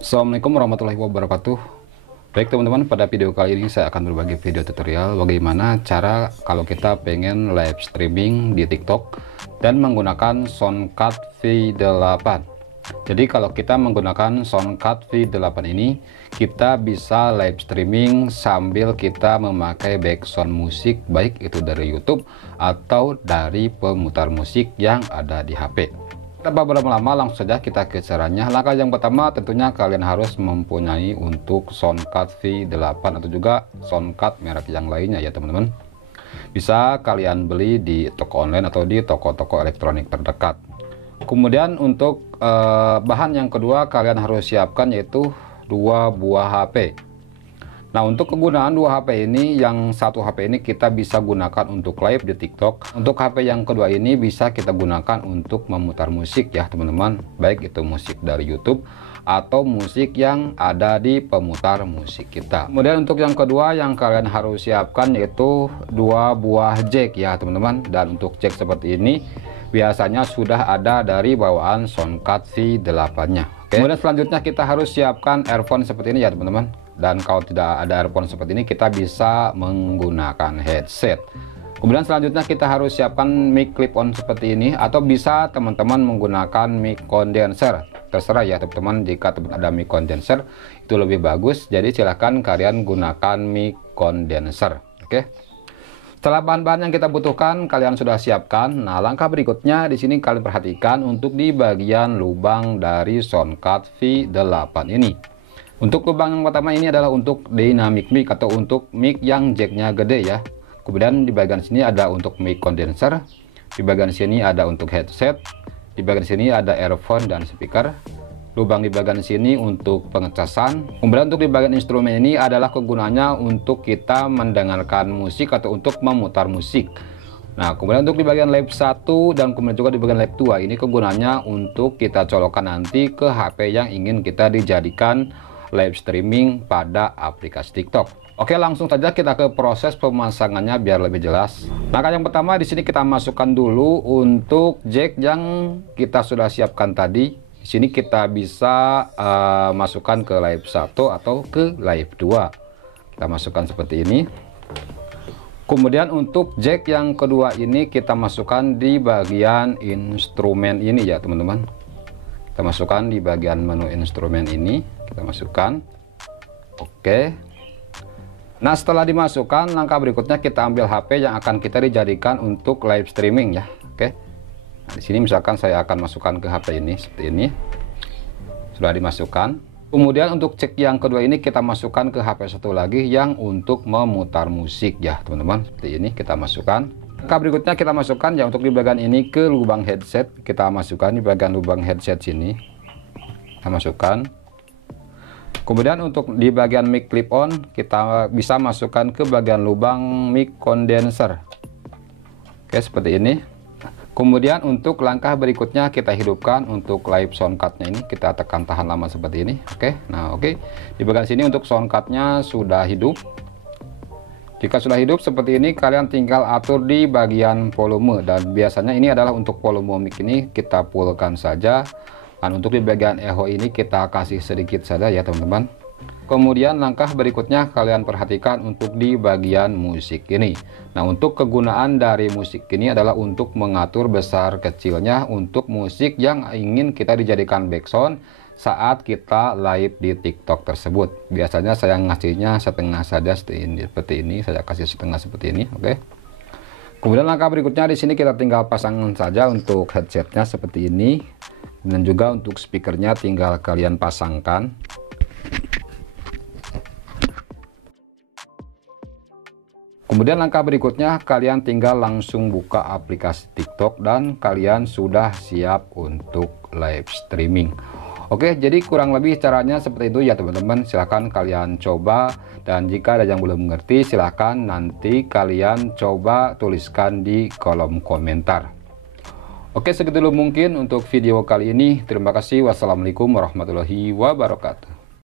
Assalamualaikum warahmatullahi wabarakatuh. Baik teman-teman, pada video kali ini saya akan berbagi video tutorial bagaimana cara kalau kita pengen live streaming di TikTok dan menggunakan Soundcard V8. Jadi kalau kita menggunakan Soundcard V8 ini, kita bisa live streaming sambil kita memakai background musik, baik itu dari YouTube atau dari pemutar musik yang ada di HP. Tanpa berlama-lama, langsung saja kita ke caranya. Langkah yang pertama tentunya kalian harus mempunyai untuk Soundcard V8 atau juga Soundcard merek yang lainnya ya teman-teman. Bisa kalian beli di toko online atau di toko-toko elektronik terdekat. Kemudian untuk bahan yang kedua kalian harus siapkan yaitu 2 buah HP. Nah, untuk kegunaan 2 HP ini, yang satu HP ini kita bisa gunakan untuk live di TikTok. Untuk HP yang kedua ini bisa kita gunakan untuk memutar musik ya teman-teman, baik itu musik dari YouTube atau musik yang ada di pemutar musik kita. Kemudian untuk yang kedua yang kalian harus siapkan yaitu 2 buah jack ya teman-teman. Dan untuk jack seperti ini biasanya sudah ada dari bawaan Soundcard V8 nya. Kemudian selanjutnya kita harus siapkan earphone seperti ini ya teman-teman. Dan kalau tidak ada earphone seperti ini, kita bisa menggunakan headset. Kemudian selanjutnya kita harus siapkan mic clip-on seperti ini, atau bisa teman-teman menggunakan mic condenser. Terserah ya teman-teman, jika ada mic condenser itu lebih bagus. Jadi silahkan kalian gunakan mic condenser. Oke. Setelah bahan-bahan yang kita butuhkan kalian sudah siapkan. Nah, langkah berikutnya di sini kalian perhatikan untuk di bagian lubang dari Soundcard V8 ini. Untuk lubang yang pertama ini adalah untuk dynamic mic atau untuk mic yang jacknya gede ya. Kemudian di bagian sini ada untuk mic condenser, di bagian sini ada untuk headset, di bagian sini ada earphone dan speaker. Lubang di bagian sini untuk pengecasan. Kemudian untuk di bagian instrumen ini adalah kegunaannya untuk kita mendengarkan musik atau untuk memutar musik. Nah, kemudian untuk di bagian lab 1 dan kemudian juga di bagian lab 2 ini kegunaannya untuk kita colokkan nanti ke HP yang ingin kita dijadikan live streaming pada aplikasi TikTok. Oke, langsung saja kita ke proses pemasangannya biar lebih jelas. Nah, yang pertama di sini kita masukkan dulu untuk jack yang kita sudah siapkan tadi. Di sini kita bisa masukkan ke live 1 atau ke live 2. Kita masukkan seperti ini. Kemudian untuk jack yang kedua ini kita masukkan di bagian instrumen ini ya teman-teman. Kita masukkan di bagian menu instrumen ini, kita masukkan. Oke. Nah, setelah dimasukkan, langkah berikutnya kita ambil HP yang akan kita dijadikan untuk live streaming ya. Oke. Nah, di sini misalkan saya akan masukkan ke HP ini seperti ini. Sudah dimasukkan. Kemudian untuk cek yang kedua ini kita masukkan ke HP satu lagi yang untuk memutar musik ya, teman-teman. Seperti ini kita masukkan. Langkah berikutnya kita masukkan ya untuk di bagian ini ke lubang headset. Kita masukkan di bagian lubang headset sini. Kita masukkan. Kemudian untuk di bagian mic clip on kita bisa masukkan ke bagian lubang mic condenser. Oke, seperti ini. Kemudian untuk langkah berikutnya kita hidupkan untuk live soundcardnya ini. Kita tekan tahan lama seperti ini. Oke. Nah, oke. Di bagian sini untuk soundcardnya sudah hidup. Jika sudah hidup seperti ini, kalian tinggal atur di bagian volume. Dan biasanya ini adalah untuk volume mic ini kita fullkan saja. Dan untuk di bagian echo ini kita kasih sedikit saja ya teman-teman. Kemudian langkah berikutnya kalian perhatikan untuk di bagian musik ini. Nah, untuk kegunaan dari musik ini adalah untuk mengatur besar kecilnya untuk musik yang ingin kita dijadikan background saat kita live di TikTok tersebut. Biasanya saya ngasihnya setengah saja seperti ini. Saya kasih setengah seperti ini, oke. Kemudian langkah berikutnya di sini kita tinggal pasang saja untuk headsetnya seperti ini. Dan juga untuk speakernya tinggal kalian pasangkan. Kemudian langkah berikutnya kalian tinggal langsung buka aplikasi TikTok dan kalian sudah siap untuk live streaming. Oke, jadi kurang lebih caranya seperti itu ya teman-teman. Silahkan kalian coba, dan jika ada yang belum mengerti silahkan nanti kalian coba tuliskan di kolom komentar. Oke, segitu dulu mungkin untuk video kali ini. Terima kasih. Wassalamualaikum warahmatullahi wabarakatuh.